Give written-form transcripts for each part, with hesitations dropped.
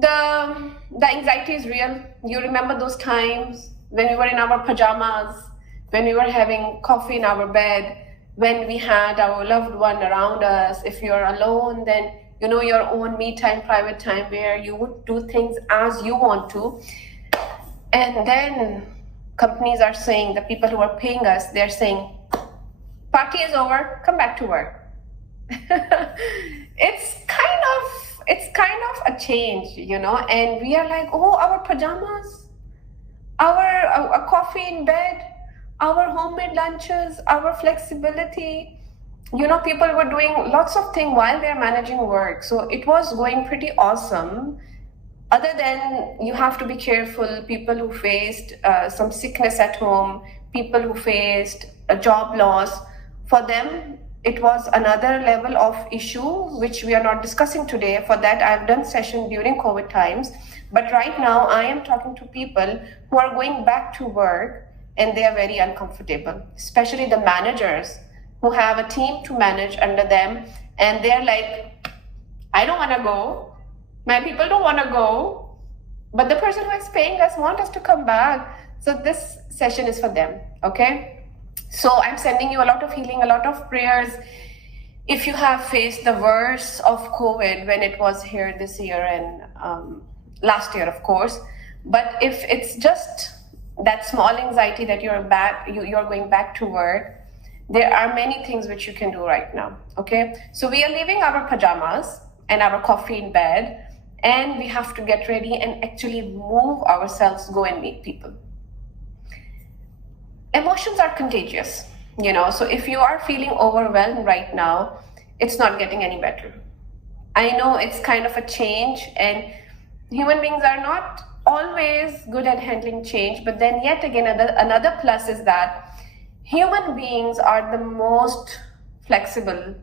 the anxiety is real. You remember those times when we were in our pajamas, when we were having coffee in our bed, when we had our loved one around us. If you're alone, then your own me time, private time, where you would do things as you want to. And then companies are saying, the people who are paying us, they're saying, party is over, come back to work. It's kind of a change, and we are like, oh, our pajamas, our coffee in bed, our homemade lunches, our flexibility. People were doing lots of things while they're managing work. So it was going pretty awesome. Other than you have to be careful, people who faced some sickness at home, people who faced a job loss, for them, it was another level of issue, which we are not discussing today. For that, I've done session during COVID times. But right now, I am talking to people who are going back to work and they are very uncomfortable, especially the managers who have a team to manage under them. And they're like, I don't want to go. My people don't want to go. But the person who is paying us wants us to come back. So this session is for them, okay? So I'm sending you a lot of healing, a lot of prayers. If you have faced the worst of COVID when it was here this year and last year, of course, but if it's just that small anxiety that you're going back to work, there are many things which you can do right now, okay? So we are leaving our pajamas and our coffee in bed, and we have to get ready and actually move ourselves, go and meet people. Emotions are contagious, so if you are feeling overwhelmed right now, it's not getting any better. I know it's kind of a change, and human beings are not always good at handling change, but then yet again, another plus is that human beings are the most flexible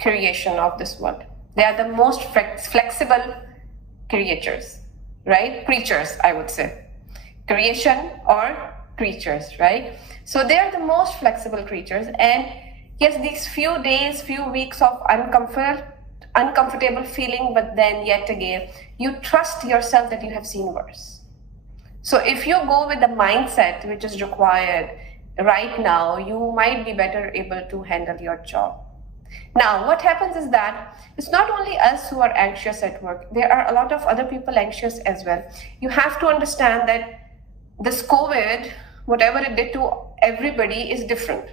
creation of this world. They are the most flexible creatures, right? Creatures, I would say. Creation or creatures, right? So they are the most flexible creatures. And yes, these few days, few weeks of uncomfortable feeling, but then yet again, you trust yourself that you have seen worse. So if you go with the mindset which is required right now, you might be better able to handle your job. Now, what happens is that it's not only us who are anxious at work. There are a lot of other people anxious as well. You have to understand that this COVID, whatever it did to everybody, is different.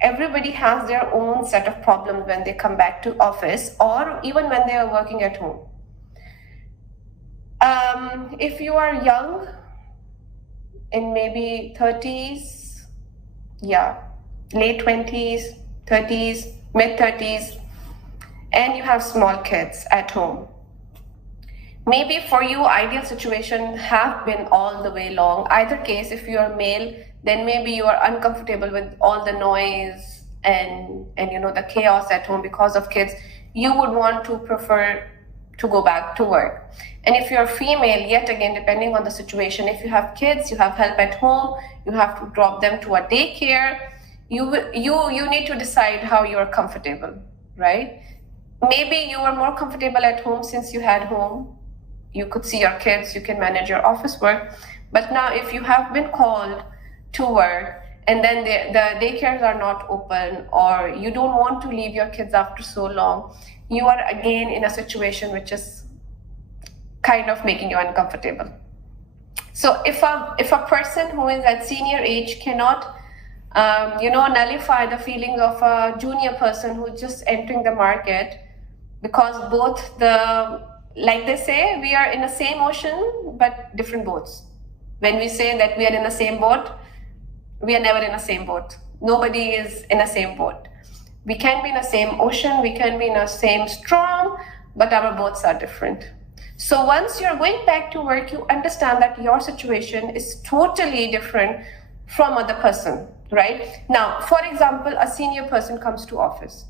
Everybody has their own set of problems when they come back to office or even when they are working at home. If you are young, in maybe 30s, late 20s, 30s, mid 30s, and you have small kids at home, maybe for you, ideal situation have been all the way long. Either case, if you are male, then maybe you are uncomfortable with all the noise and the chaos at home because of kids. You would want to prefer to go back to work. And if you're female, yet again, depending on the situation, if you have kids, you have help at home, you have to drop them to a daycare, you need to decide how you're comfortable, right? Maybe you were more comfortable at home since you had home. You could see your kids, you can manage your office work. But now if you have been called to work and then the daycares are not open, or you don't want to leave your kids after so long, you are again in a situation which is kind of making you uncomfortable. So if a person who is at senior age cannot nullify the feelings of a junior person who's just entering the market, because both like they say, we are in the same ocean, but different boats. When we say that we are in the same boat, we are never in the same boat. Nobody is in the same boat. We can be in the same ocean, we can be in the same storm, but our boats are different. So once you're going back to work, you understand that your situation is totally different from other person, right? Now, for example, a senior person comes to office.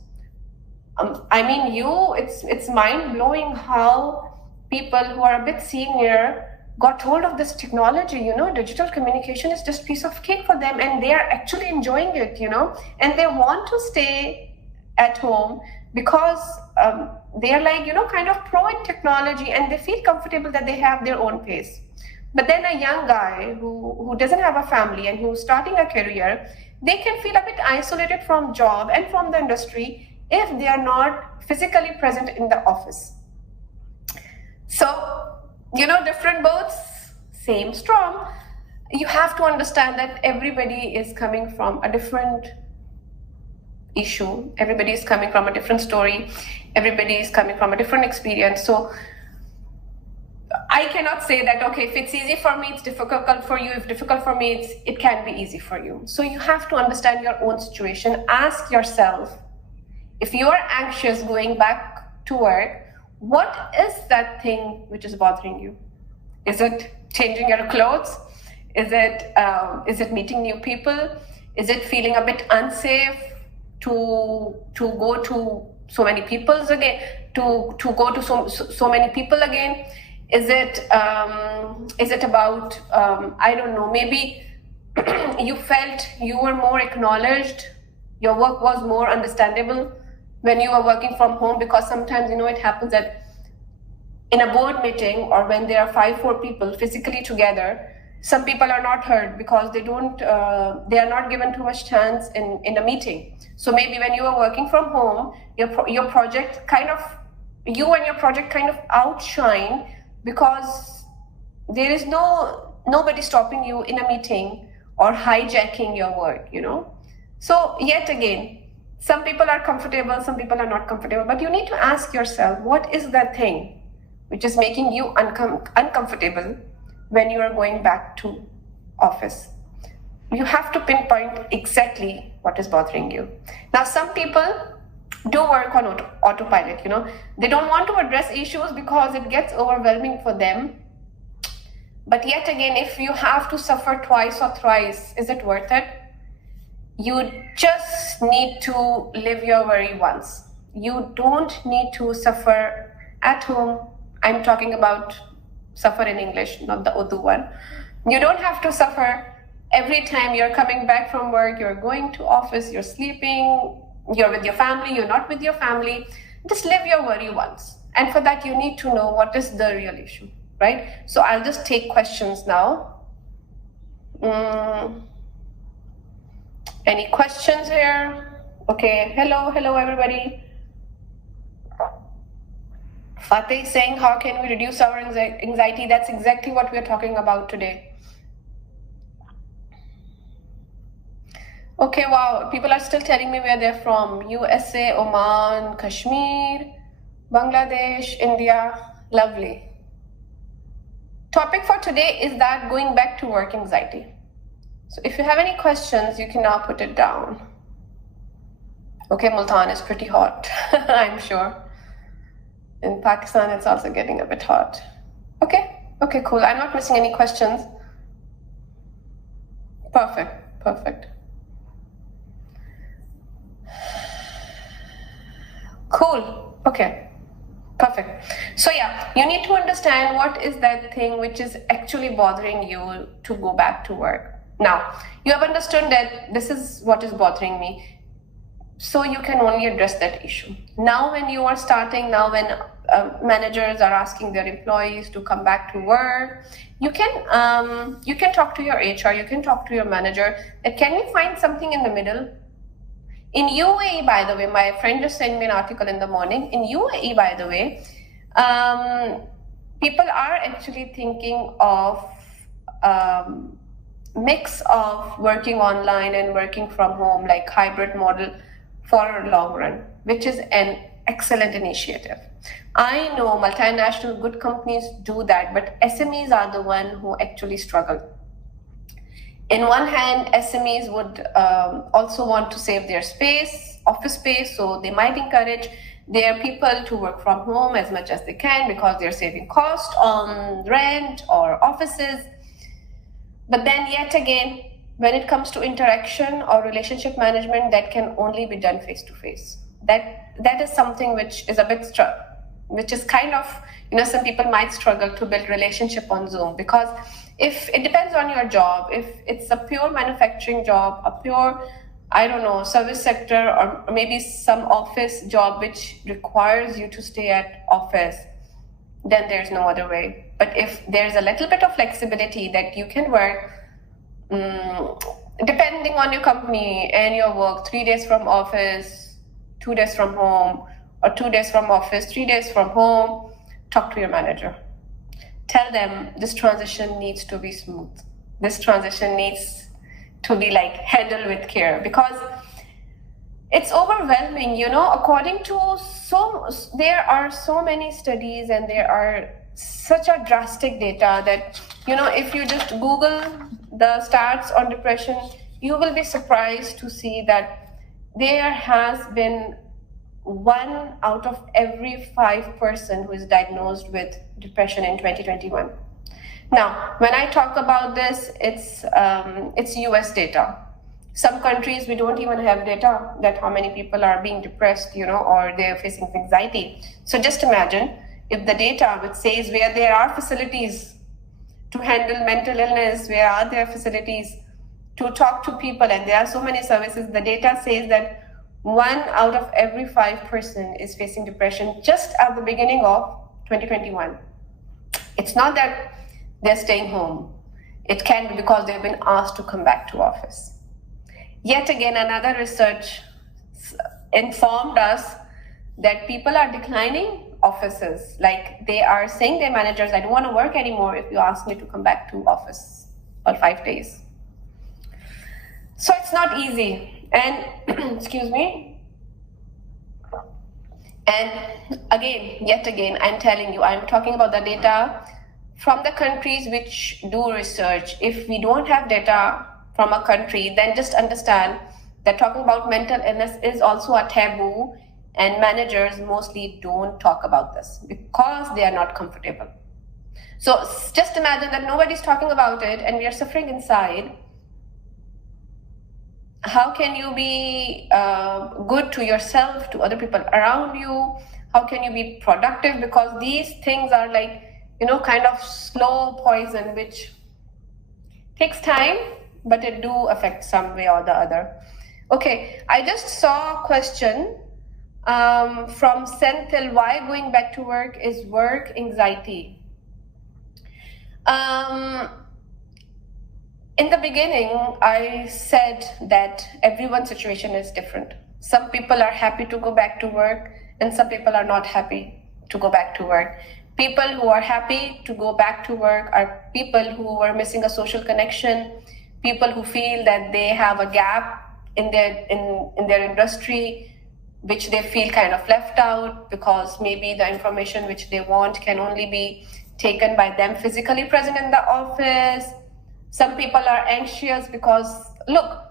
It's mind-blowing how people who are a bit senior got hold of this technology. Digital communication is just piece of cake for them, and they are actually enjoying it, and they want to stay at home because they are like, kind of pro in technology, and they feel comfortable that they have their own pace. But then a young guy who doesn't have a family and who's starting a career, they can feel a bit isolated from job and from the industry if they are not physically present in the office. So, different boats, same storm. You have to understand that everybody is coming from a different issue. Everybody is coming from a different story. Everybody is coming from a different experience. So I cannot say that, okay, if it's easy for me, it's difficult for you. If difficult for me, it can be easy for you. So you have to understand your own situation. Ask yourself, if you are anxious going back to work, what is that thing which is bothering you? Is it changing your clothes? Is it meeting new people? Is it feeling a bit unsafe to go to so many people again? To go to so many people again? Is it about I don't know? Maybe you felt you were more acknowledged. Your work was more understandable when you were working from home, because sometimes it happens that in a board meeting or when there are 4 people physically together, some people are not heard because they are not given too much chance in a meeting. So maybe when you are working from home, your project kind of, you and your project kind of outshine because there is nobody stopping you in a meeting or hijacking your work, So yet again, some people are comfortable, some people are not comfortable, but you need to ask yourself, what is that thing which is making you uncomfortable when you are going back to office? You have to pinpoint exactly what is bothering you. Now, some people do work on autopilot, They don't want to address issues because it gets overwhelming for them. But yet again, if you have to suffer twice or thrice, is it worth it? You just need to live your worry once. You don't need to suffer at home. I'm talking about suffer in English, not the Urdu one. You don't have to suffer every time you're coming back from work, you're going to office, you're sleeping, you're with your family, you're not with your family. Just live your worry once. And for that, you need to know what is the real issue, right? So I'll just take questions now. Any questions here? Okay, hello everybody. Fateh is saying, how can we reduce our anxiety? That's exactly what we're talking about today. Okay, wow, people are still telling me where they're from. USA, Oman, Kashmir, Bangladesh, India. Lovely. Topic for today is that going back to work anxiety. So if you have any questions, you can now put it down. Okay, Multan is pretty hot, I'm sure. In Pakistan, it's also getting a bit hot. Okay, cool. I'm not missing any questions. Perfect. Cool. Okay, perfect. So yeah, you need to understand what is that thing which is actually bothering you to go back to work. Now, you have understood that this is what is bothering me. So you can only address that issue. Now when you are starting, when managers are asking their employees to come back to work, you can talk to your HR, you can talk to your manager, that can we find something in the middle? In UAE, by the way, my friend just sent me an article in the morning. In UAE, by the way, people are actually thinking of mix of working online and working from home, like hybrid model for long run, which is an excellent initiative. I know multinational good companies do that, but SMEs are the one who actually struggle. In one hand, SMEs would also want to save their space, office space, so they might encourage their people to work from home as much as they can because they're saving cost on rent or offices. But then yet again, when it comes to interaction or relationship management, that can only be done face to face. That is something which is a bit which is kind of, some people might struggle to build relationship on Zoom, because if it depends on your job, if it's a pure manufacturing job, a pure I don't know, service sector or maybe some office job which requires you to stay at office, then there's no other way. But if there's a little bit of flexibility that you can work, depending on your company and your work, 3 days from office, 2 days from home, or 2 days from office, 3 days from home, talk to your manager. Tell them this transition needs to be smooth. This transition needs to be like handled with care, because it's overwhelming, according to there are so many studies and there are such a drastic data that, if you just Google the stats on depression, you will be surprised to see that there has been 1 out of every 5 person who is diagnosed with depression in 2021. Now, when I talk about this, it's US data. Some countries, we don't even have data that how many people are being depressed, or they're facing anxiety. So just imagine if the data which says where there are facilities to handle mental illness, where are there facilities to talk to people, and there are so many services, the data says that 1 out of every 5 person is facing depression just at the beginning of 2021. It's not that they're staying home. It can be because they've been asked to come back to office. Yet again, another research informed us that people are declining offices. Like they are saying their managers, I don't want to work anymore if you ask me to come back to office for 5 days. So it's not easy. And excuse me. And yet again, I'm telling you, I'm talking about the data from the countries which do research. If we don't have data from a country, then just understand that talking about mental illness is also a taboo, and managers mostly don't talk about this because they are not comfortable. So just imagine that nobody's talking about it and we are suffering inside. How can you be good to yourself, to other people around you? How can you be productive? Because these things are like, kind of slow poison, which takes time, but it do affect some way or the other. Okay, I just saw a question from Senthil. Why going back to work is work anxiety? In the beginning, I said that everyone's situation is different. Some people are happy to go back to work and some people are not happy to go back to work. People who are happy to go back to work are people who are missing a social connection, people who feel that they have a gap in their industry, which they feel kind of left out because maybe the information which they want can only be taken by them physically present in the office. Some people are anxious because, look,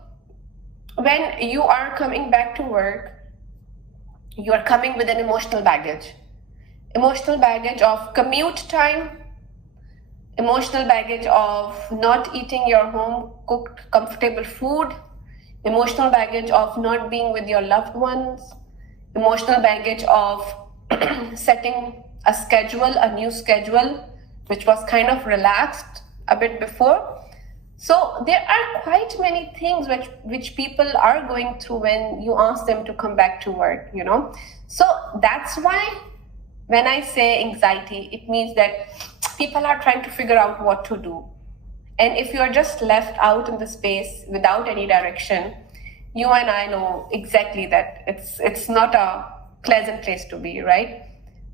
when you are coming back to work, you are coming with an emotional baggage. Emotional baggage of commute time, emotional baggage of not eating your home cooked comfortable food, emotional baggage of not being with your loved ones, emotional baggage of setting a new schedule, which was kind of relaxed a bit before. So there are quite many things which people are going through when you ask them to come back to work, So that's why when I say anxiety, it means that people are trying to figure out what to do. And if you're just left out in the space without any direction, you and I know exactly that it's not a pleasant place to be, right?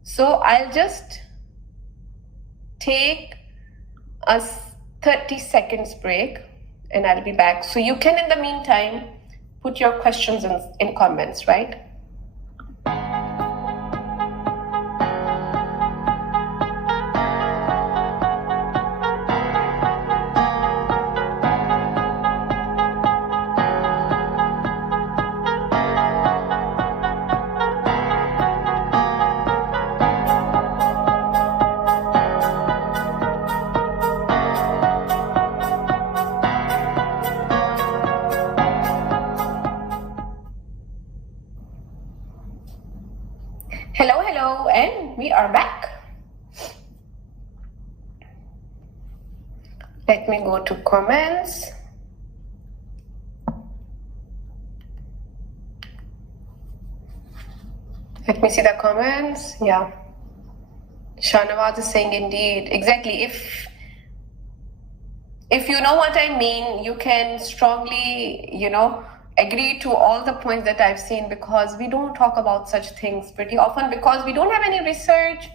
So I'll just take a 30 seconds break and I'll be back. So you can, in the meantime, put your questions in comments, right? Hello, and we are back. Let me go to comments. Let me see the comments. Yeah. Shanawaz is saying indeed. Exactly. If you know what I mean, you can strongly, agree to all the points that I've seen, because we don't talk about such things pretty often because we don't have any research.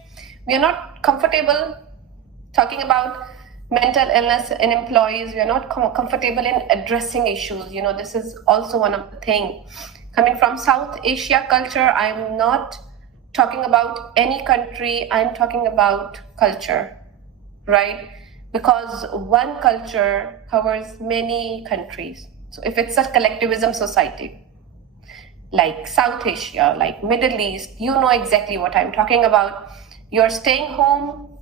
We are not comfortable talking about mental illness in employees. We are not comfortable in addressing issues. This is also one of the things. Coming from South Asia culture, I'm not talking about any country, I'm talking about culture, right? Because one culture covers many countries. So if it's a collectivism society, like South Asia, like Middle East, you know exactly what I'm talking about. Your staying home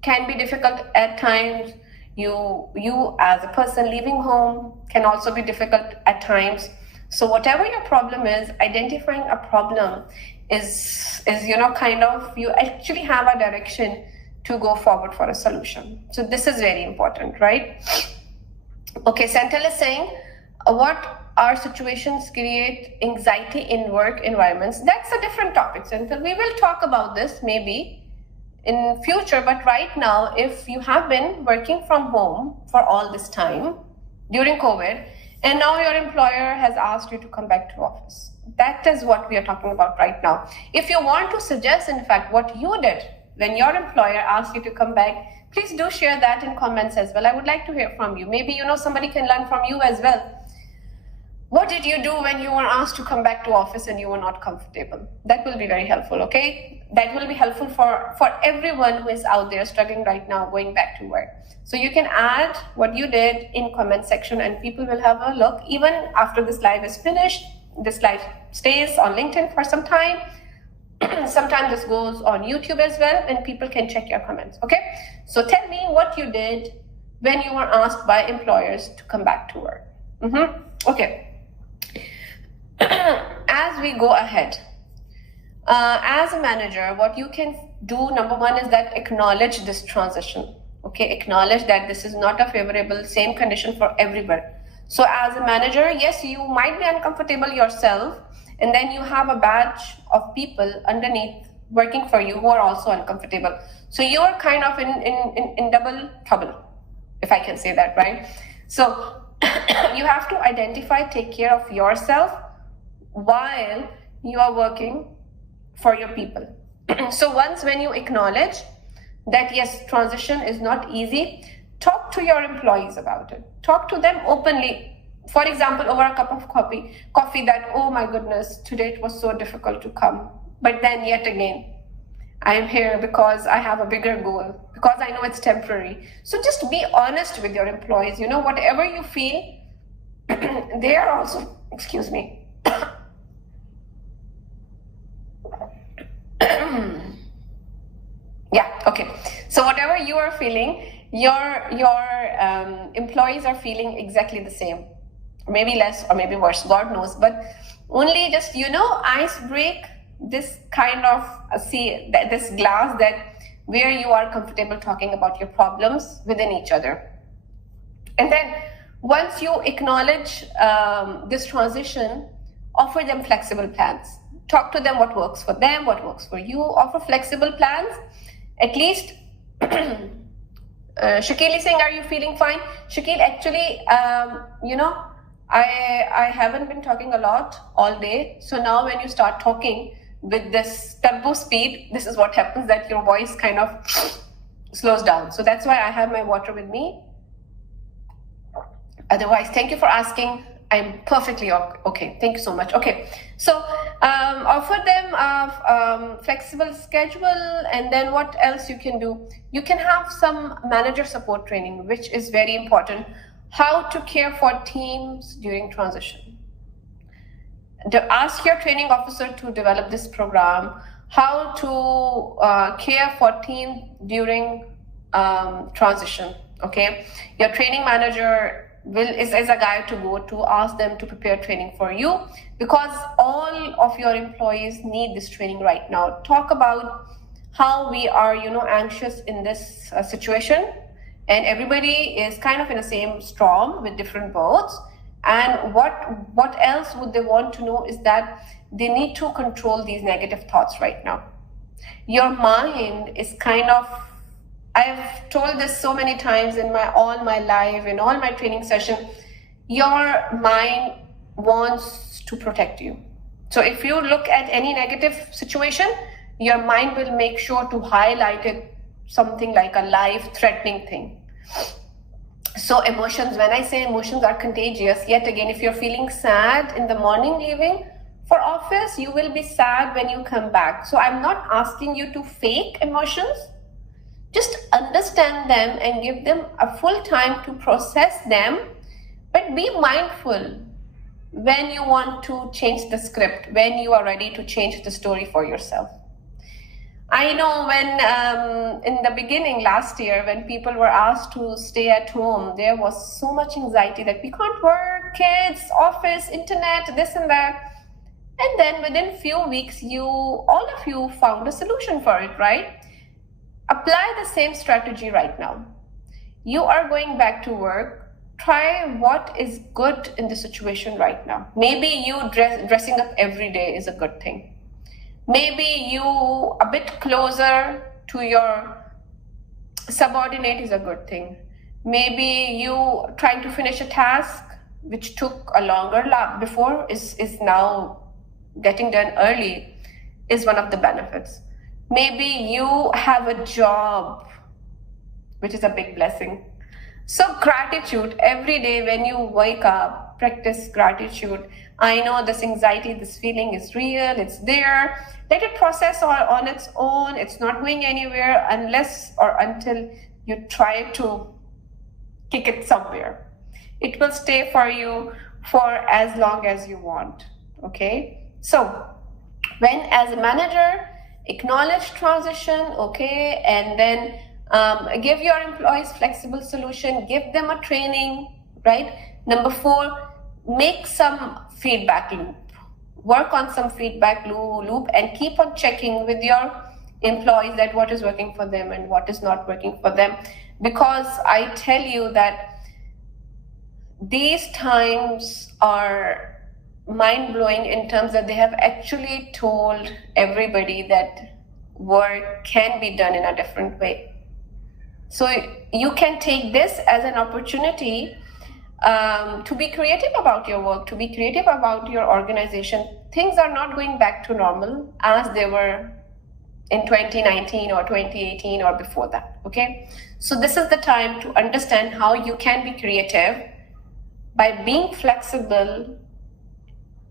can be difficult at times. You as a person leaving home can also be difficult at times. So whatever your problem is, identifying a problem is you actually have a direction to go forward for a solution. So this is very important, right? Okay, Senthil is saying, what are situations create anxiety in work environments? That's a different topic, Senthil. We will talk about this maybe in future, but right now, if you have been working from home for all this time during COVID, and now your employer has asked you to come back to office, that is what we are talking about right now. If you want to suggest, in fact, what you did when your employer asked you to come back, please do share that in comments as well. I would like to hear from you. Maybe somebody can learn from you as well. What did you do when you were asked to come back to office and you were not comfortable? That will be very helpful, okay? That will be helpful for everyone who is out there struggling right now going back to work. So you can add what you did in comment section and people will have a look. Even after this live is finished, this live stays on LinkedIn for some time. Sometimes this goes on YouTube as well and people can check your comments, okay? So tell me what you did when you were asked by employers to come back to work. Okay. As we go ahead, as a manager, what you can do, number one, is that acknowledge this transition. Okay, acknowledge that this is not a favorable same condition for everyone. So as a manager, yes, you might be uncomfortable yourself, and then you have a batch of people underneath working for you who are also uncomfortable. So you're kind of in double trouble, if I can say that, right? So you have to identify, take care of yourself while you are working for your people. So when you acknowledge that yes, transition is not easy, talk to your employees about it. Talk to them openly. For example, over a cup of coffee that, oh my goodness, today it was so difficult to come. But then yet again, I am here because I have a bigger goal, because I know it's temporary. So just be honest with your employees. Whatever you feel, they are also, excuse me. Yeah, okay. So whatever you are feeling, your employees are feeling exactly the same. Maybe less or maybe worse, God knows. But only just, ice break this kind of, this glass that where you are comfortable talking about your problems within each other. And then once you acknowledge this transition, offer them flexible plans. Talk to them what works for them, what works for you. Offer flexible plans. At least, Shakil is saying, are you feeling fine? Shakil, actually, I haven't been talking a lot all day. So now when you start talking with this turbo speed, this is what happens, that your voice kind of slows down. So that's why I have my water with me. Otherwise, thank you for asking. I'm perfectly okay. Thank you so much. Okay, so offer them a flexible schedule, and then what else you can do? You can have some manager support training, which is very important. How to care for teams during transition. Ask your training officer to develop this program. How to care for team during transition. Okay, your training manager is a guy to go to. Ask them to prepare training for you, because all of your employees need this training right now. Talk about how we are anxious in this situation, and everybody is kind of in the same storm with different boats, And what else would they want to know is that they need to control these negative thoughts right now. Your mind is kind of, I've told this so many times in all my life, in all my training session, your mind wants to protect you. So if you look at any negative situation, your mind will make sure to highlight it, something like a life-threatening thing. So emotions, when I say emotions are contagious, yet again, if you're feeling sad in the morning leaving for office, you will be sad when you come back. So I'm not asking you to fake emotions. Just understand them and give them a full time to process them, but be mindful when you want to change the script, when you are ready to change the story for yourself. I know when in the beginning last year, when people were asked to stay at home, there was so much anxiety that we can't work, kids, office, internet, this and that. And then within few weeks, all of you found a solution for it, right? Apply the same strategy right now. You are going back to work. Try what is good in the situation right now. Maybe you dressing up every day is a good thing. Maybe you a bit closer to your subordinate is a good thing. Maybe you trying to finish a task which took a longer lap before is now getting done early is one of the benefits. Maybe you have a job, which is a big blessing. So gratitude, every day when you wake up, practice gratitude. I know this anxiety, this feeling is real, it's there. Let it process on its own. It's not going anywhere unless or until you try to kick it somewhere. It will stay for you for as long as you want, okay? So when as a manager, acknowledge transition, okay, and then give your employees flexible solution, give them a training, right? Number 4, make some feedback loop. Work on some feedback loop and keep on checking with your employees that what is working for them and what is not working for them. Because I tell you that these times are mind-blowing in terms that they have actually told everybody that work can be done in a different way. So you can take this as an opportunity to be creative about your work, to be creative about your organization. Things are not going back to normal as they were in 2019 or 2018 or before that, okay? So this is the time to understand how you can be creative by being flexible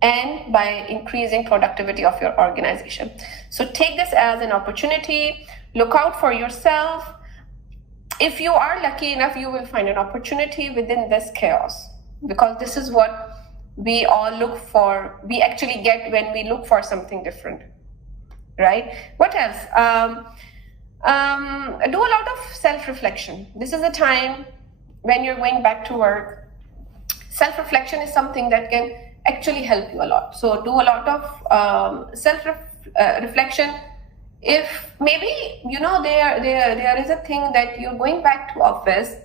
and by increasing productivity of your organization. So take this as an opportunity, look out for yourself. If you are lucky enough, you will find an opportunity within this chaos, because this is what we all look for. We actually get when we look for something different, right? What else? Do a lot of self-reflection. This is a time when you're going back to work. Self-reflection is something that can actually help you a lot. So do a lot of self-reflection. If maybe, there is a thing that you're going back to office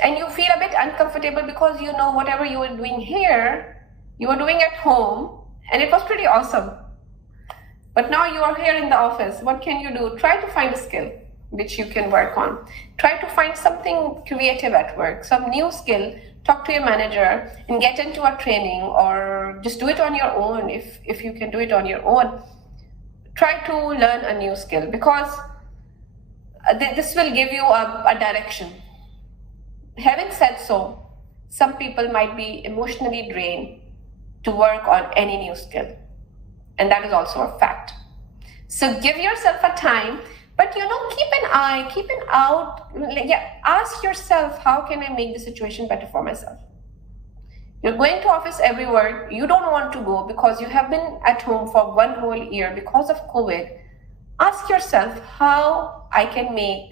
and you feel a bit uncomfortable because whatever you were doing here, you were doing at home and it was pretty awesome. But now you are here in the office. What can you do? Try to find a skill which you can work on. Try to find something creative at work, some new skill. Talk to your manager and get into a training, or just do it on your own if you can do it on your own. Try to learn a new skill, because this will give you a direction. Having said so, some people might be emotionally drained to work on any new skill, and that is also a fact. So give yourself a time, but keep an out. Ask yourself, how can I make the situation better for myself? You're going to office everywhere. You don't want to go because you have been at home for 1 whole year because of COVID. Ask yourself how I can make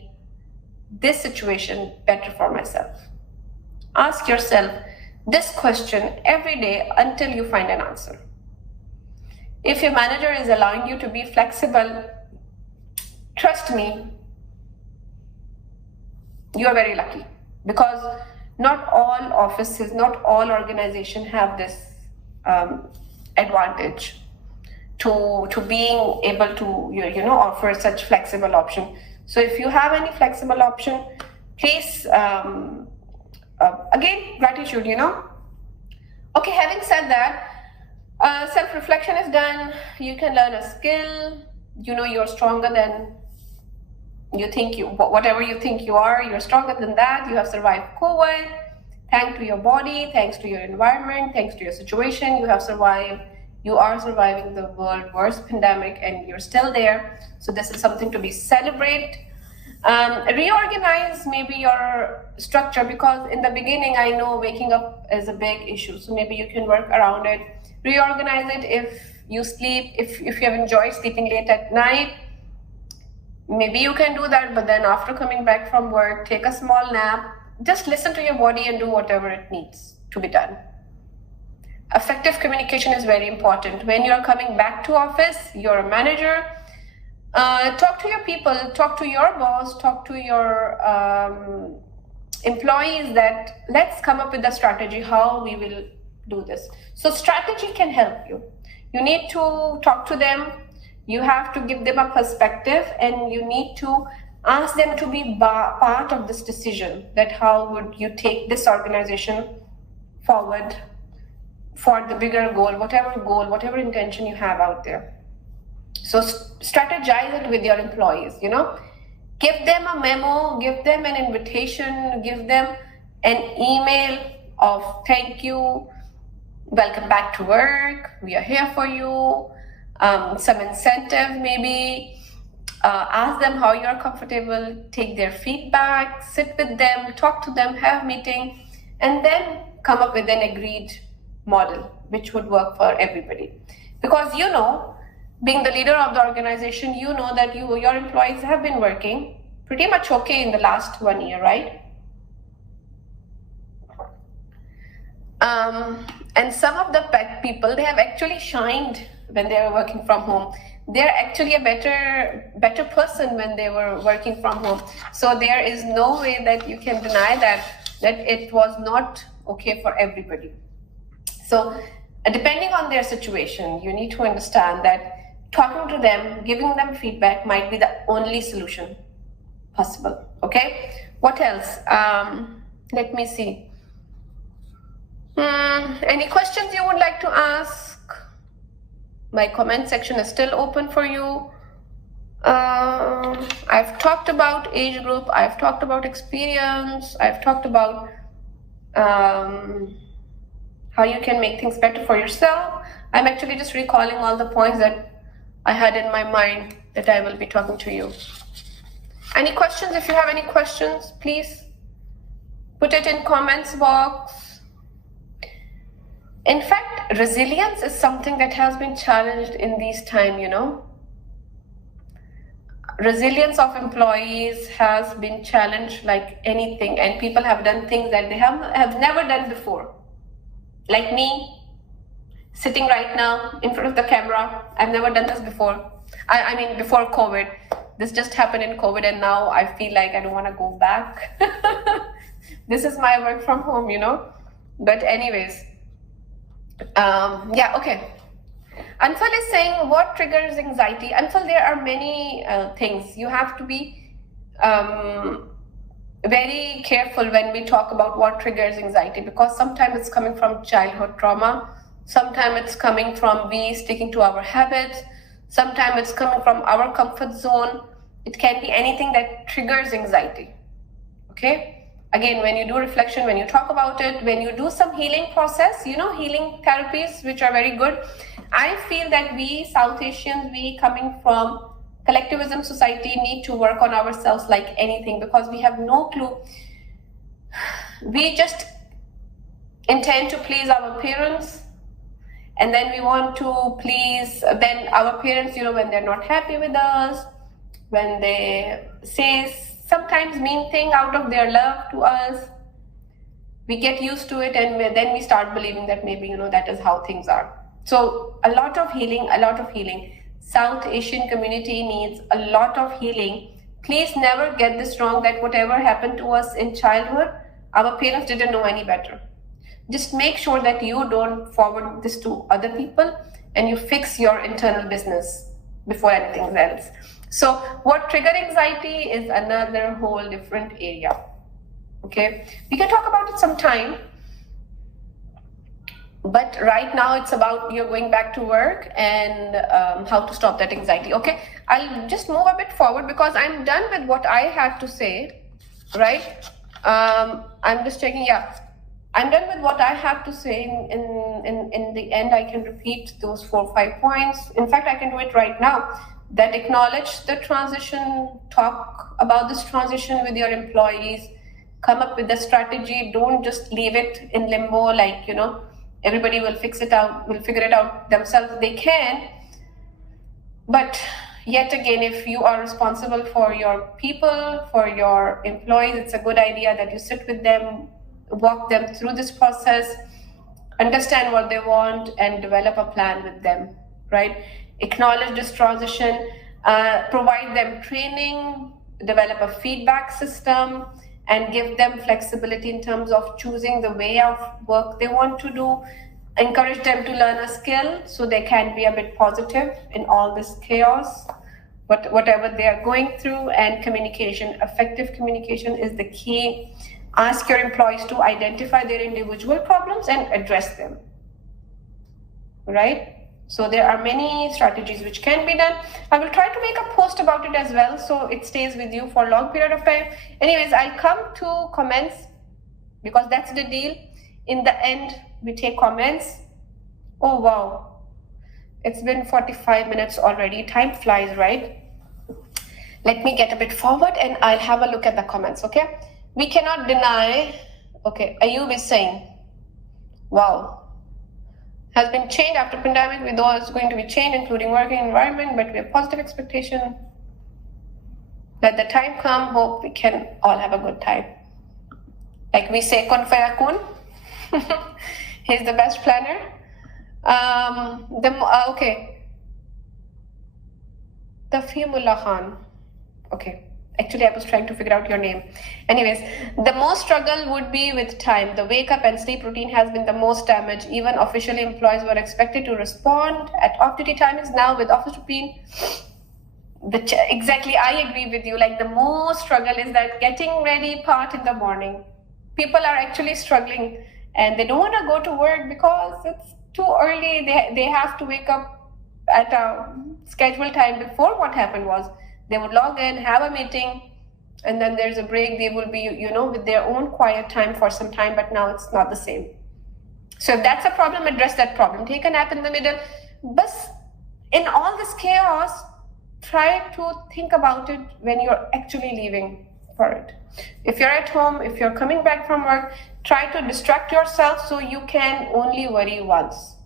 this situation better for myself. Ask yourself this question every day until you find an answer. If your manager is allowing you to be flexible, trust me, you are very lucky, because Not all offices, not all organizations have this advantage to being able to offer such flexible option. So if you have any flexible option, please again, gratitude. Okay, having said that, self-reflection is done. You can learn a skill. You're stronger than you think whatever you think you are, you're stronger than that. You have survived COVID. Thanks to your body, thanks to your environment, thanks to your situation, you have survived. You are surviving the world's worst pandemic and you're still there. So this is something to be celebrated. Reorganize maybe your structure, because in the beginning, I know waking up is a big issue. So maybe you can work around it. Reorganize it. If you sleep, if you have enjoyed sleeping late at night, maybe you can do that. But then after coming back from work, take a small nap. Just listen to your body and do whatever it needs to be done. Effective communication is very important. When you're coming back to office, you're a manager, talk to your people, talk to your boss, talk to your employees that let's come up with a strategy how we will do this. So strategy can help you. You need to talk to them. You have to give them a perspective, and you need to ask them to be part of this decision, that how would you take this organization forward for the bigger goal, whatever intention you have out there. So strategize it with your employees, give them a memo, give them an invitation, give them an email of thank you, welcome back to work, we are here for you, some incentive maybe. Ask them how you're comfortable, take their feedback, sit with them, talk to them, have meeting, and then come up with an agreed model which would work for everybody. Because being the leader of the organization, you know that your employees have been working pretty much okay in the last 1 year, right? And some of the people, they have actually shined when they were working from home. They're actually a better person when they were working from home. So there is no way that you can deny that it was not okay for everybody. So depending on their situation, you need to understand that talking to them, giving them feedback might be the only solution possible. Okay, what else? Let me see. Any questions you would like to ask? My comment section is still open for you. I've talked about age group, I've talked about experience, I've talked about how you can make things better for yourself. I'm actually just recalling all the points that I had in my mind that I will be talking to you. Any questions? If you have any questions, please put it in comments box. In fact, resilience is something that has been challenged in these times, Resilience of employees has been challenged like anything, and people have done things that they have never done before. Like me, sitting right now in front of the camera. I've never done this before. I mean, before COVID. This just happened in COVID, and now I feel like I don't want to go back. This is my work from home, But anyways, okay. Anfal is saying, what triggers anxiety? Anfal, there are many things. You have to be very careful when we talk about what triggers anxiety, because sometimes it's coming from childhood trauma, sometimes it's coming from we sticking to our habits, sometimes it's coming from our comfort zone. It can be anything that triggers anxiety. Okay? Again, when you do reflection, when you talk about it, when you do some healing process, healing therapies, which are very good. I feel that we South Asians, we coming from collectivism society, need to work on ourselves like anything, because we have no clue. We just intend to please our parents, and then we want to please then our parents, when they're not happy with us, when they say sometimes mean thing out of their love to us, we get used to it, and then we start believing that maybe that is how things are. So a lot of healing. South Asian community needs a lot of healing. Please never get this wrong, that whatever happened to us in childhood, Our parents didn't know any better. Just make sure that you don't forward this to other people and you fix your internal business before anything else. So what trigger anxiety is another whole different area. Okay, we can talk about it sometime. But right now it's about you're going back to work and how to stop that anxiety. Okay, I'll just move a bit forward because I'm done with what I have to say, right? I'm just checking, yeah. I'm done with what I have to say. In the end, I can repeat those 4 or 5 points. In fact, I can do it right now. That acknowledge the transition, talk about this transition with your employees, come up with a strategy. Don't just leave it in limbo like, everybody will figure it out themselves. They can. But yet again, if you are responsible for your people, for your employees, it's a good idea that you sit with them, walk them through this process, understand what they want, and develop a plan with them, right? Acknowledge this transition, provide them training, develop a feedback system, and give them flexibility in terms of choosing the way of work they want to do. Encourage them to learn a skill so they can be a bit positive in all this chaos, whatever they are going through. And communication, effective communication is the key. Ask your employees to identify their individual problems and address them, right? So there are many strategies which can be done. I will try to make a post about it as well, so it stays with you for a long period of time. Anyways, I'll come to comments because that's the deal. In the end, we take comments. Oh, wow. It's been 45 minutes already. Time flies, right? Let me get a bit forward and I'll have a look at the comments, okay? We cannot deny, okay, Ayub is saying, wow, has been changed after pandemic. We know it's going to be changed, including working environment, but we have positive expectation. Let the time come, hope we can all have a good time. Like we say, kun fayakun. He's the best planner. Okay. Tafhimullah Khan. Okay. Actually, I was trying to figure out your name. Anyways, the most struggle would be with time. The wake up and sleep routine has been the most damaged. Even officially employees were expected to respond at off-duty timings. Now with office routine, exactly, I agree with you. Like the most struggle is that getting ready part in the morning. People are actually struggling and they don't want to go to work because it's too early. They have to wake up at a scheduled time. Before, what happened was, they would log in, have a meeting, and then there's a break. They will be, with their own quiet time for some time, but now it's not the same. So if that's a problem, address that problem. Take a nap in the middle. But in all this chaos, try to think about it when you're actually leaving for it. If you're at home, if you're coming back from work, try to distract yourself so you can only worry once.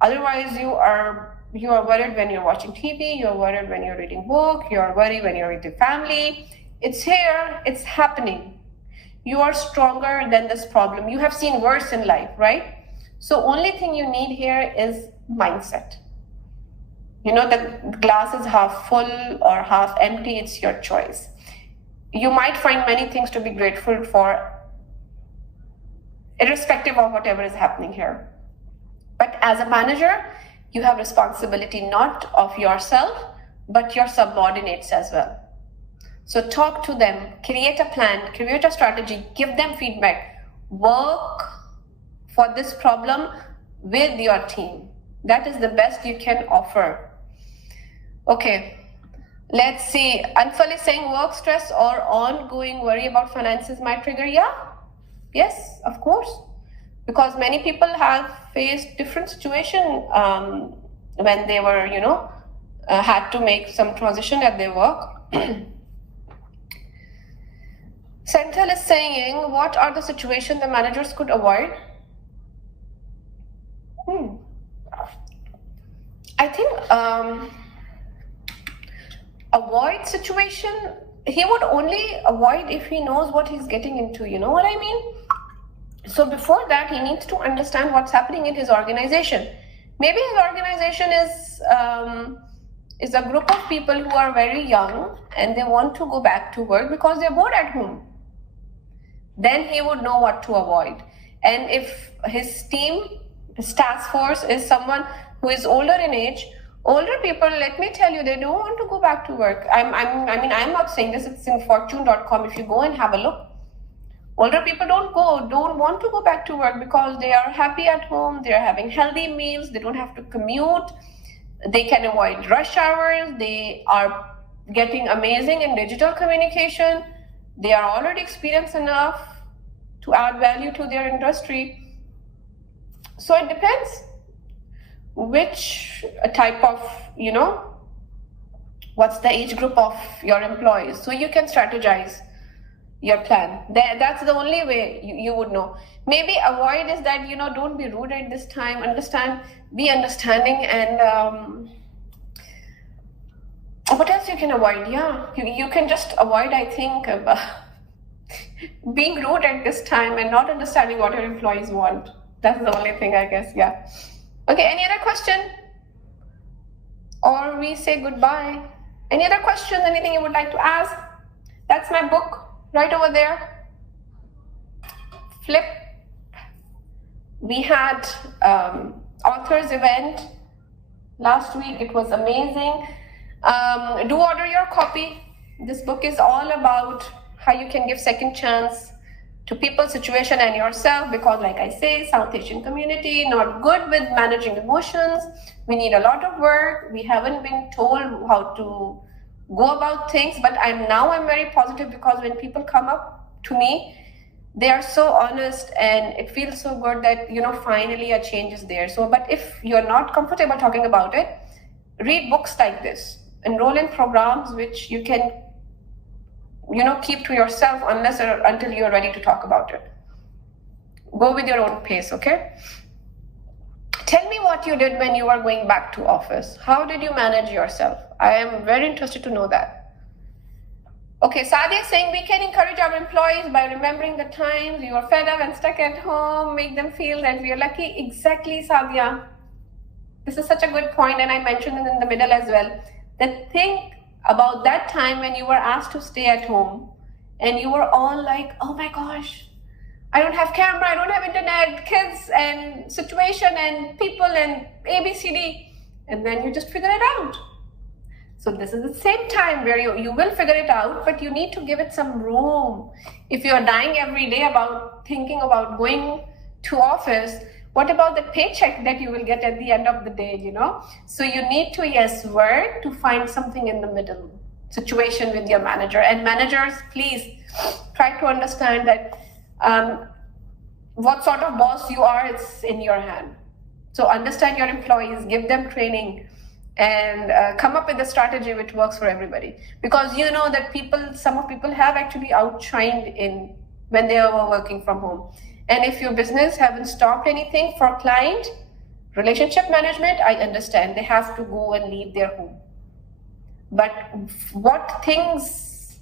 Otherwise, you are worried when you're watching TV, you're worried when you're reading book, you're worried when you're with your family. It's here, it's happening. You are stronger than this problem. You have seen worse in life, right? So only thing you need here is mindset. The glass is half full or half empty, it's your choice. You might find many things to be grateful for, irrespective of whatever is happening here. But as a manager, you have responsibility not of yourself, but your subordinates as well. So talk to them, create a plan, create a strategy, give them feedback, work for this problem with your team. That is the best you can offer. Okay, let's see. Anfal is saying work stress or ongoing worry about finances might trigger. Yeah, yes, of course. Because many people have faced different situation when they were, had to make some transition at their work. Central is saying, what are the situations the managers could avoid? I think avoid situation, he would only avoid if he knows what he's getting into, you know what I mean? So before that, he needs to understand what's happening in his organization. Maybe his organization is a group of people who are very young and they want to go back to work because they're bored at home. then he would know what to avoid. And if his team, his task force is someone who is older in age, older people, let me tell you, they don't want to go back to work. I'm not saying this, it's in fortune.com. If you go and have a look, older people don't want to go back to work because they are happy at home, they are having healthy meals, they don't have to commute, they can avoid rush hours, they are getting amazing in digital communication, they are already experienced enough to add value to their industry. So it depends which type of, what's the age group of your employees. So you can strategize your plan. That's the only way you would know. Maybe avoid is that, don't be rude at this time, be understanding, and what else you can avoid? Yeah, you can just avoid, I think, being rude at this time and not understanding what your employees want. That's the only thing, I guess. Yeah. Okay, any other question? Or we say goodbye. Any other questions? Anything you would like to ask? That's my book right over there. Flip. We had authors event last week. It was amazing. Do order your copy. This book is all about how you can give second chance to people's situation and yourself, because like I say, South Asian community not good with managing emotions. We need a lot of work. We haven't been told how to go about things, but I'm very positive, because when people come up to me, they are so honest, and it feels so good that finally a change is there. So, but if you're not comfortable talking about it, read books like this, enroll in programs which you can keep to yourself until you're ready to talk about it. Go with your own pace, okay? Tell me what you did when you were going back to office. How did you manage yourself? I am very interested to know that. Okay, Sadia is saying we can encourage our employees by remembering the times you were fed up and stuck at home, make them feel that we are lucky. Exactly, Sadia. This is such a good point, and I mentioned it in the middle as well. That think about that time when you were asked to stay at home and you were all like, oh my gosh, I don't have camera, I don't have internet, kids and situation and people and ABCD, and then you just figure it out. So this is the same time where you will figure it out, but you need to give it some room. If you are dying every day about thinking about going to office, what about the paycheck that you will get at the end of the day, So you need to, work to find something in the middle situation with your manager. And managers, please try to understand that what sort of boss you are, it's in your hand. So understand your employees, give them training, and come up with a strategy which works for everybody. Because you know that some people have actually outshined when they were working from home. And if your business haven't stopped anything for client relationship management, I understand they have to go and leave their home. But what things,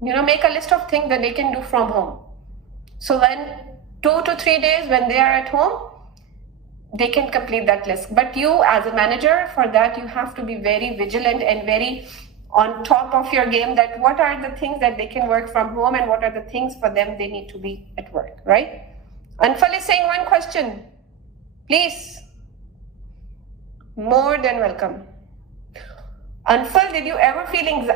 make a list of things that they can do from home. So when 2 to 3 days when they are at home, they can complete that list. But you as a manager, for that, you have to be very vigilant and very on top of your game, that what are the things that they can work from home and what are the things for them they need to be at work, right? Anfal is saying one question. Please. More than welcome. Anfal, did you ever feel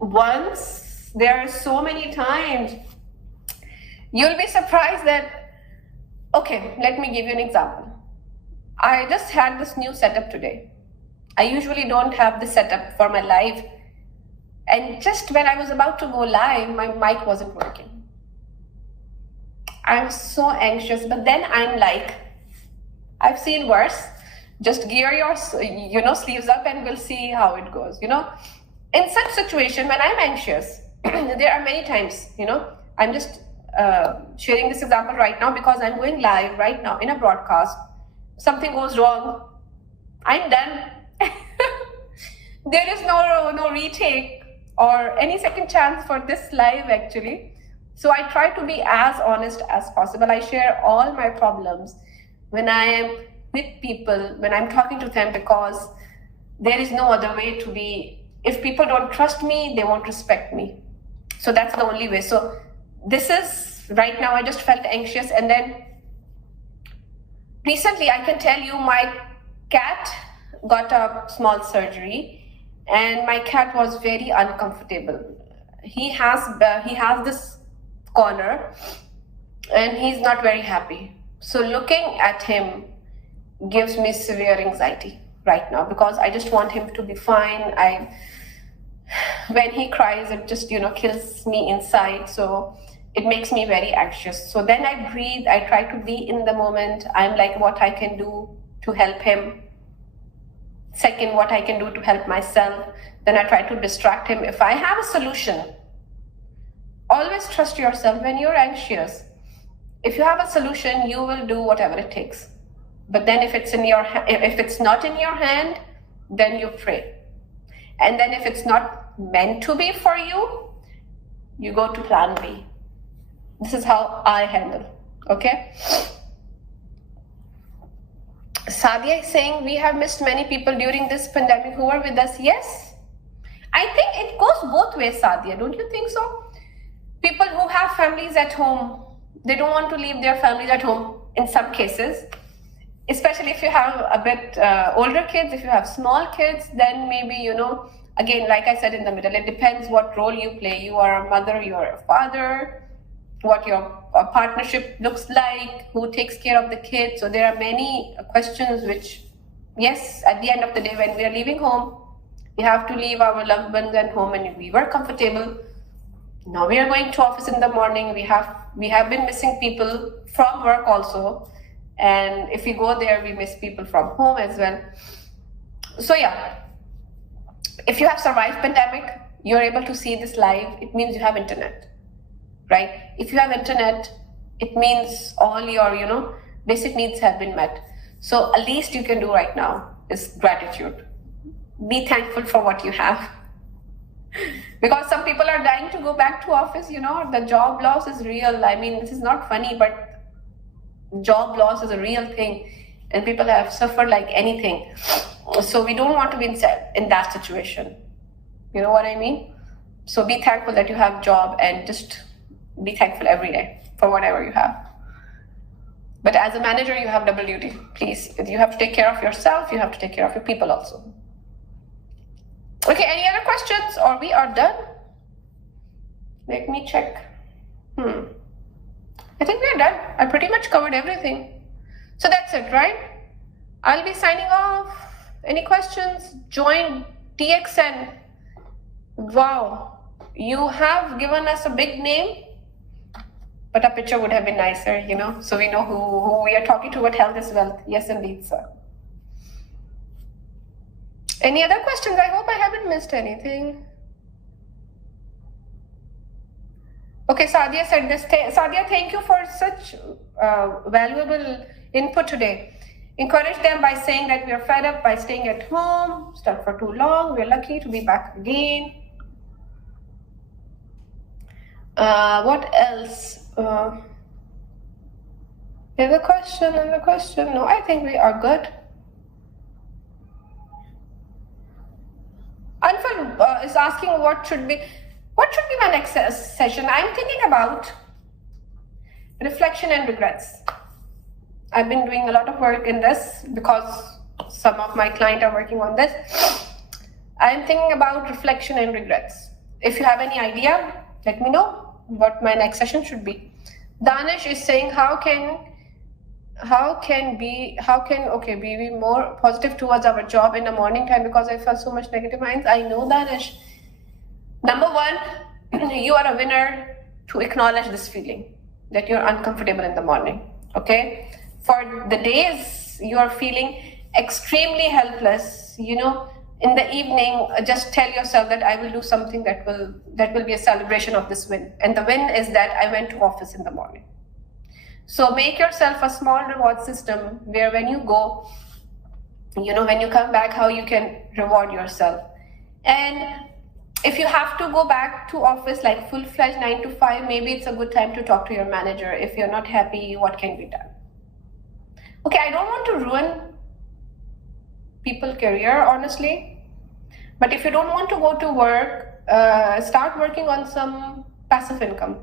once, there are so many times. You'll be surprised that, okay, let me give you an example. I just had this new setup today. I usually don't have this setup for my live. And just when I was about to go live, my mic wasn't working. I'm so anxious, but then I'm like, I've seen worse. Just gear your, sleeves up and we'll see how it goes, In such situation, when I'm anxious, there are many times, I'm just sharing this example right now because I'm going live right now in a broadcast. Something goes wrong. I'm done. There is no retake or any second chance for this live actually. So I try to be as honest as possible. I share all my problems when I am with people, when I'm talking to them, because there is no other way to be. If people don't trust me, they won't respect me. So that's the only way. So this is right now, I just felt anxious. And then recently, I can tell you, my cat got a small surgery, and my cat was very uncomfortable. He has this corner, and he's not very happy. So looking at him gives me severe anxiety right now, because I just want him to be fine. When he cries, it just kills me inside. So it makes me very anxious. So then I breathe, I try to be in the moment. I'm like, what I can do to help him. Second, what I can do to help myself. Then I try to distract him. If I have a solution, always trust yourself when you're anxious. If you have a solution, you will do whatever it takes. But then if it's not in your hand, then you pray. And then if it's not meant to be for you, you go to plan B. This is how I handle, okay? Sadia is saying, we have missed many people during this pandemic who were with us. Yes, I think it goes both ways, Sadia. Don't you think so? People who have families at home, they don't want to leave their families at home in some cases. Especially if you have a bit older kids, if you have small kids, then maybe, again, like I said in the middle, it depends what role you play. You are a mother, you are a father, what your partnership looks like, who takes care of the kids. So there are many questions which, yes, at the end of the day, when we are leaving home, we have to leave our loved ones at home, and we were comfortable. Now we are going to office in the morning. We have been missing people from work also. And if we go there, we miss people from home as well. So yeah, if you have survived pandemic, you're able to see this live, it means you have internet, right? If you have internet, it means all your, basic needs have been met. So at least you can do right now is gratitude. Be thankful for what you have. Because some people are dying to go back to office, the job loss is real. I mean, this is not funny, but job loss is a real thing, and people have suffered like anything. So we don't want to be in that situation. You know what I mean? So be thankful that you have a job, and just be thankful every day for whatever you have. But as a manager, you have double duty. Please, you have to take care of yourself, you have to take care of your people also. Okay, any other questions, or we are done? Let me check. I think we're done. I pretty much covered everything. So that's it, right? I'll be signing off. Any questions? Join TXN. Wow, you have given us a big name, but a picture would have been nicer, so we know who we are talking to. What health is wealth. Yes, indeed, sir. Any other questions? I hope I haven't missed anything. Okay, Sadia said this. Sadia, thank you for such valuable input today. Encourage them by saying that we are fed up by staying at home, stuck for too long. We are lucky to be back again. What else? Another question. No, I think we are good. Anfal is asking what should be my next session. I'm thinking about reflection and regrets. I've been doing a lot of work in this because some of my clients are working on this. I'm thinking about reflection and regrets. If you have any idea, let me know what my next session should be. Danish is saying how can be more positive towards our job in the morning time, because I felt so much negative minds. I know, Danish. Number one, you are a winner to acknowledge this feeling that you're uncomfortable in the morning. Okay, for the days you are feeling extremely helpless, in the evening, just tell yourself that I will do something that will be a celebration of this win. And the win is that I went to office in the morning. So make yourself a small reward system where when you go, when you come back, how you can reward yourself. And if you have to go back to office like full-fledged 9 to 5, maybe it's a good time to talk to your manager. If you're not happy, what can be done? Okay, I don't want to ruin people's career, honestly. But if you don't want to go to work, start working on some passive income.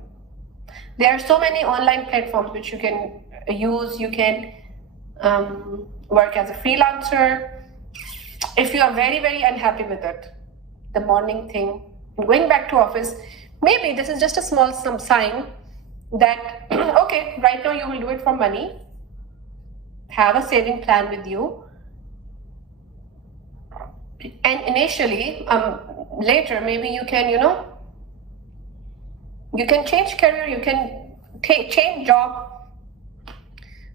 There are so many online platforms which you can use. You can work as a freelancer. If you are very, very unhappy with it, the morning thing, going back to office, maybe this is just a small some sign that, okay, right now you will do it for money. Have a saving plan with you. And initially, later, maybe you can, you can change career, you can change job.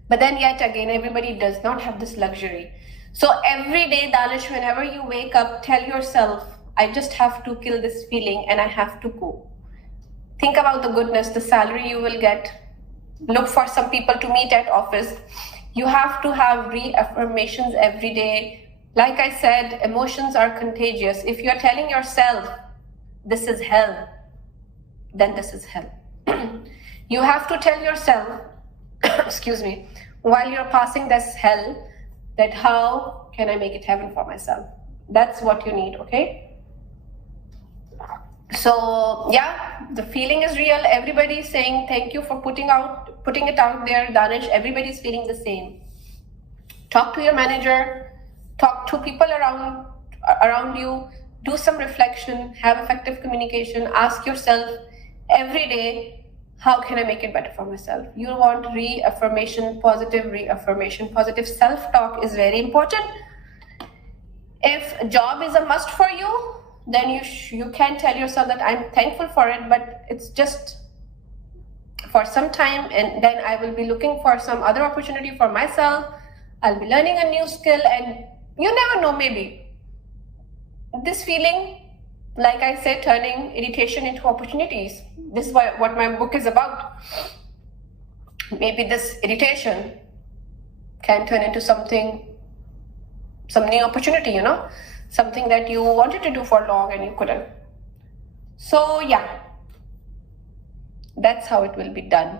But then yet again, everybody does not have this luxury. So every day, Danish, whenever you wake up, tell yourself, I just have to kill this feeling and I have to go. Think about the goodness, the salary you will get. Look for some people to meet at office. You have to have reaffirmations every day. Like I said, emotions are contagious. If you're telling yourself, this is hell, then this is hell. You have to tell yourself, excuse me, while you're passing this hell, that how can I make it heaven for myself? That's what you need, okay? So yeah, the feeling is real. Everybody's saying thank you for putting it out there, Danish. Everybody's feeling the same. Talk to your manager, talk to people around you, do some reflection, have effective communication, ask yourself every day, how can I make it better for myself? You want reaffirmation, positive self-talk is very important. If a job is a must for you, then you can tell yourself that I'm thankful for it, but it's just for some time, and then I will be looking for some other opportunity for myself. I'll be learning a new skill, and you never know, maybe this feeling, like I said, turning irritation into opportunities. This is what my book is about. Maybe this irritation can turn into some new opportunity, something that you wanted to do for long and you couldn't. So yeah, that's how it will be done.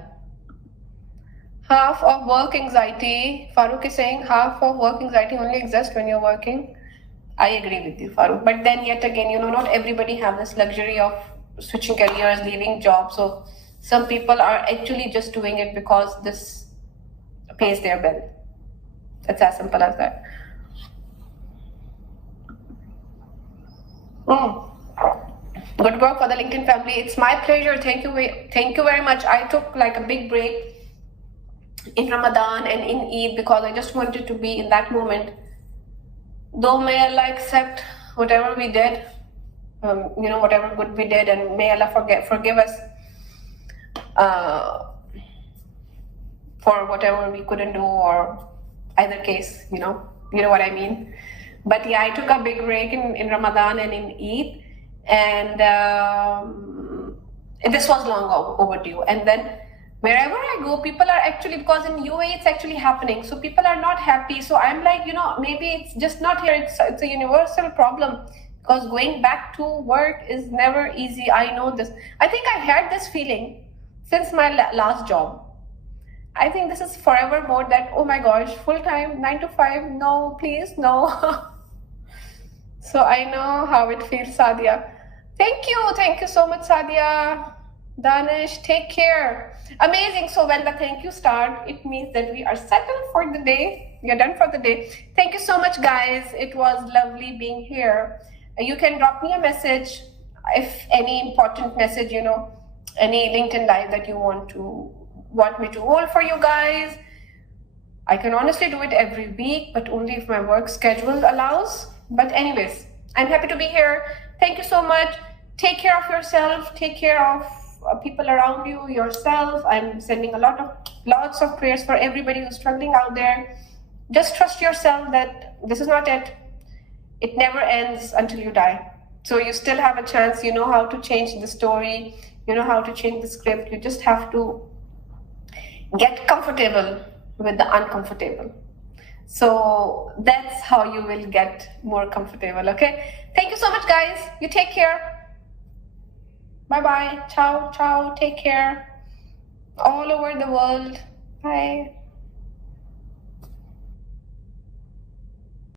Half of work anxiety, Farooq is saying half of work anxiety only exists when you're working. I agree with you, Farooq. But then yet again, not everybody have this luxury of switching careers, leaving jobs. So some people are actually just doing it because this pays their bill. It's as simple as that. Good work for the LinkedIn family. It's my pleasure. Thank you very much. I took like a big break in Ramadan and in Eid because I just wanted to be in that moment. Though may Allah accept whatever we did, whatever good we did, and may Allah forgive us for whatever we couldn't do, or either case, you know what I mean. But yeah, I took a big break in Ramadan and in Eid, and this was long overdue. And then wherever I go, people are actually, because in UAE it's actually happening, so people are not happy. So I'm like, maybe it's just not here, it's a universal problem, because going back to work is never easy. I know this. I think I had this feeling since my last job. I think this is forever more that, oh my gosh, full-time 9 to 5, no, please, no. So I know how it feels, Sadia. Thank you so much, Sadia. Danish, take care. Amazing. So when the thank you start, it means that we are settled for the day. We are done for the day. Thank you so much, guys. It was lovely being here. You can drop me a message if any important message, any LinkedIn live that you want me to hold for you guys. I can honestly do it every week, but only if my work schedule allows. But anyways, I'm happy to be here. Thank you so much. Take care of yourself. Take care of people around you, yourself. I'm sending lots of prayers for everybody who's struggling out there. Just trust yourself that this is not it. It never ends until you die. So you still have a chance. You know how to change the story. You know how to change the script. You just have to get comfortable with the uncomfortable. So that's how you will get more comfortable, okay? Thank you so much, guys. You take care. Bye-bye. Ciao, ciao. Take care. All over the world. Bye.